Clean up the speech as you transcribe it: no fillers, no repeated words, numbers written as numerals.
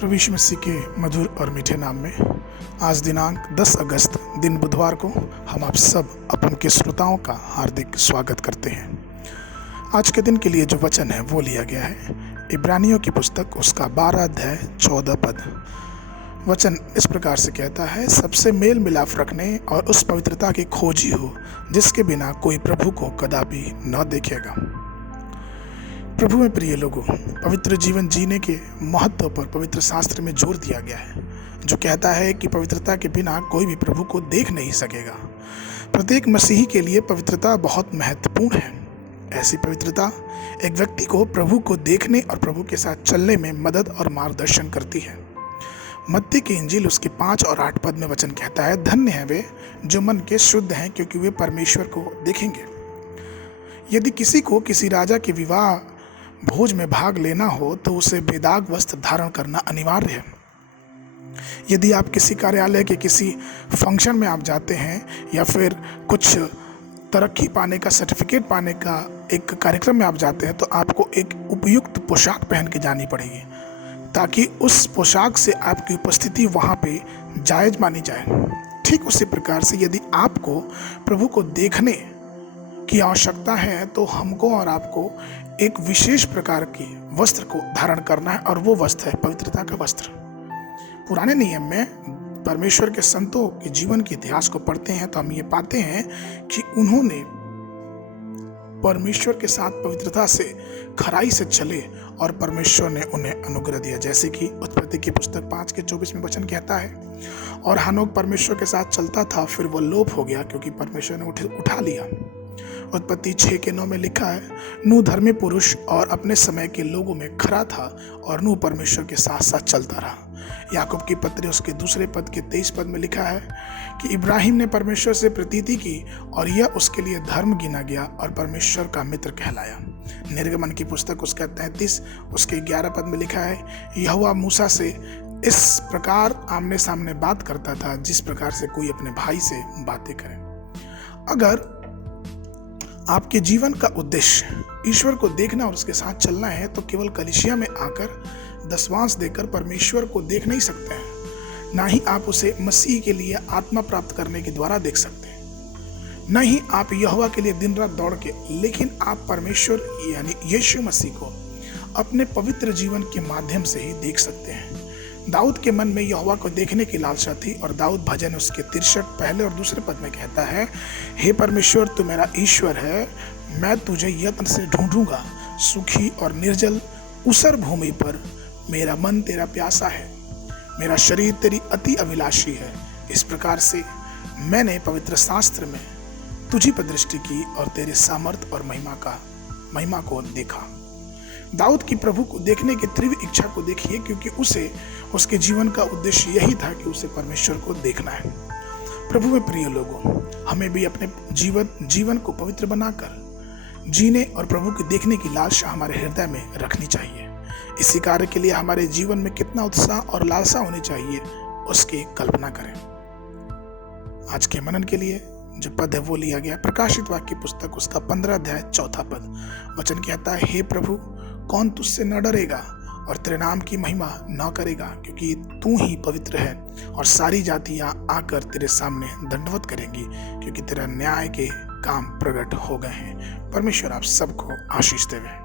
प्रभु यीशु मसीह के मधुर और मीठे नाम में आज दिनांक 10 अगस्त दिन बुधवार को हम आप सब अपन के श्रोताओं का हार्दिक स्वागत करते हैं। आज के दिन के लिए जो वचन है वो लिया गया है इब्रानियों की पुस्तक उसका 12 अध्याय 14 पद। वचन इस प्रकार से कहता है, सबसे मेल मिलाप रखने और उस पवित्रता की खोजी हो जिसके बिना कोई प्रभु को कदापि न देखेगा। प्रभु में प्रिय लोगों, पवित्र जीवन जीने के महत्व पर पवित्र शास्त्र में जोर दिया गया है, जो कहता है कि पवित्रता के बिना कोई भी प्रभु को देख नहीं सकेगा। प्रत्येक मसीही के लिए पवित्रता बहुत महत्वपूर्ण है। ऐसी पवित्रता एक व्यक्ति को प्रभु को देखने और प्रभु के साथ चलने में मदद और मार्गदर्शन करती है। मत्ती की इंजील उसके 5 और 8 पद में वचन कहता है, धन्य है वे जो मन के शुद्ध हैं, क्योंकि वे परमेश्वर को देखेंगे। यदि किसी को किसी राजा के विवाह भोज में भाग लेना हो तो उसे बेदाग वस्त्र धारण करना अनिवार्य है। यदि आप किसी कार्यालय के किसी फंक्शन में आप जाते हैं या फिर कुछ तरक्की पाने का सर्टिफिकेट पाने का एक कार्यक्रम में आप जाते हैं, तो आपको एक उपयुक्त पोशाक पहन के जानी पड़ेगी, ताकि उस पोशाक से आपकी उपस्थिति वहाँ पे जायज मानी जाए। ठीक उसी प्रकार से यदि आपको प्रभु को देखने की आवश्यकता है तो हमको और आपको एक विशेष प्रकार के वस्त्र को धारण करना है, और वो वस्त्र है पवित्रता का वस्त्र। पुराने नियम में परमेश्वर के संतों के जीवन के इतिहास को पढ़ते हैं तो हम ये पाते हैं कि उन्होंने परमेश्वर के साथ पवित्रता से खराई से चले और परमेश्वर ने उन्हें अनुग्रह दिया। जैसे कि उत्पत्ति की पुस्तक 5 के 24 में वचन कहता है, और हनोक परमेश्वर के साथ चलता था, फिर वो लोप हो गया क्योंकि परमेश्वर ने उठा लिया। उत्पत्ति 6 के 9 में लिखा है, नूह धर्मी पुरुष और अपने समय के लोगों में खरा था, और नूह परमेश्वर के साथ साथ चलता रहा। याकूब की पत्री उसके 2 पद के 23 पद में लिखा है कि इब्राहिम ने परमेश्वर से प्रतीति की और यह उसके लिए धर्म गिना गया और परमेश्वर का मित्र कहलाया। निर्गमन की पुस्तक उसका 33 उसके 11 पद में लिखा है, यहोवा मूसा से इस प्रकार आमने सामने बात करता था जिस प्रकार से कोई अपने भाई से बातें करे। अगर आपके जीवन का उद्देश्य ईश्वर को देखना और उसके साथ चलना है तो केवल कलीसिया में आकर दशवांश देकर परमेश्वर को देख नहीं सकते हैं, ना ही आप उसे मसीह के लिए आत्मा प्राप्त करने के द्वारा देख सकते हैं, न ही आप यहोवा के लिए दिन रात दौड़ के, लेकिन आप परमेश्वर यानी यीशु मसीह को अपने पवित्र जीवन के माध्यम से ही देख सकते हैं। दाऊद के मन में यहोवा को देखने की लालसा थी, और दाऊद भजन उसके 63 पहले और 2 पद में कहता है, हे परमेश्वर तू मेरा ईश्वर है, मैं तुझे यत्न से ढूंढूंगा, सूखी और निर्जल ऊसर भूमि पर मेरा मन तेरा प्यासा है, मेरा शरीर तेरी अति अभिलाषी है। इस प्रकार से मैंने पवित्र शास्त्र में तुझी पर दृष्टि की और तेरे सामर्थ और महिमा को देखा। दाऊद की प्रभु को देखने की तीव्र इच्छा को देखिए, क्योंकि उसे उसके जीवन का उद्देश्य यही था कि उसे परमेश्वर को देखना है। प्रभु में प्रिय लोगों, हमें भी अपने जीवन को पवित्र बनाकर जीने और प्रभु को देखने की लालसा हमारे हृदय में रखनी चाहिए। इसी कार्य के लिए हमारे जीवन में कितना उत्साह और लालसा होनी चाहिए, उसकी कल्पना करें। आज के मनन के लिए जो पद है वो लिया गया प्रकाशित वाक्य की पुस्तक उसका 15 अध्याय 4 पद। वचन कहता है, हे प्रभु कौन तुझसे न डरेगा और तेरे नाम की महिमा न करेगा, क्योंकि तू ही पवित्र है और सारी जातियां आकर तेरे सामने दंडवत करेंगी, क्योंकि तेरा न्याय के काम प्रकट हो गए हैं। परमेश्वर आप सबको आशीष देवे।